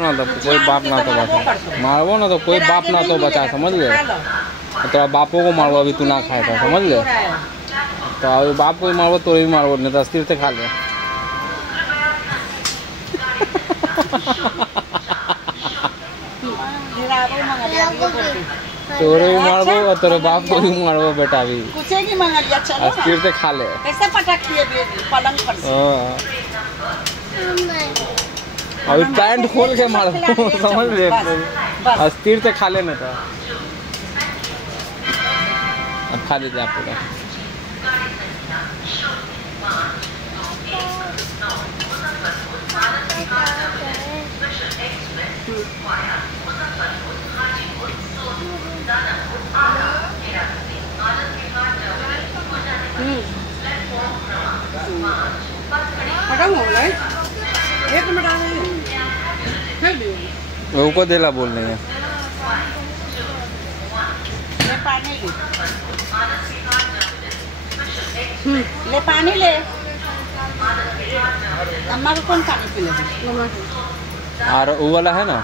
ना तो कोई बाप ना तो बचा, मारबो ना तो कोई बाप ना तो बचा, समझ ले। तो बापों को मारबो अभी तू ना खाए था, समझ ले। तो अभी बाप को भी मारबो तो भी मारबो, नहीं तो अस्थिर से खा ले। तोरे भी मारबो और तेरे बाप को भी मारबो बेटा अभी। अस्थिर से खा ले। कैसे पटकिए पलंग पर से। अभी पैंट खोल के मारबो, समझ ले। अस्थिर से खा लेना था। अब खा लीजिए आप पूरा। वो को देला बोल रही है। ले पानी ले। अम्मा को कौन पानी पिले? और वो वाला है ना।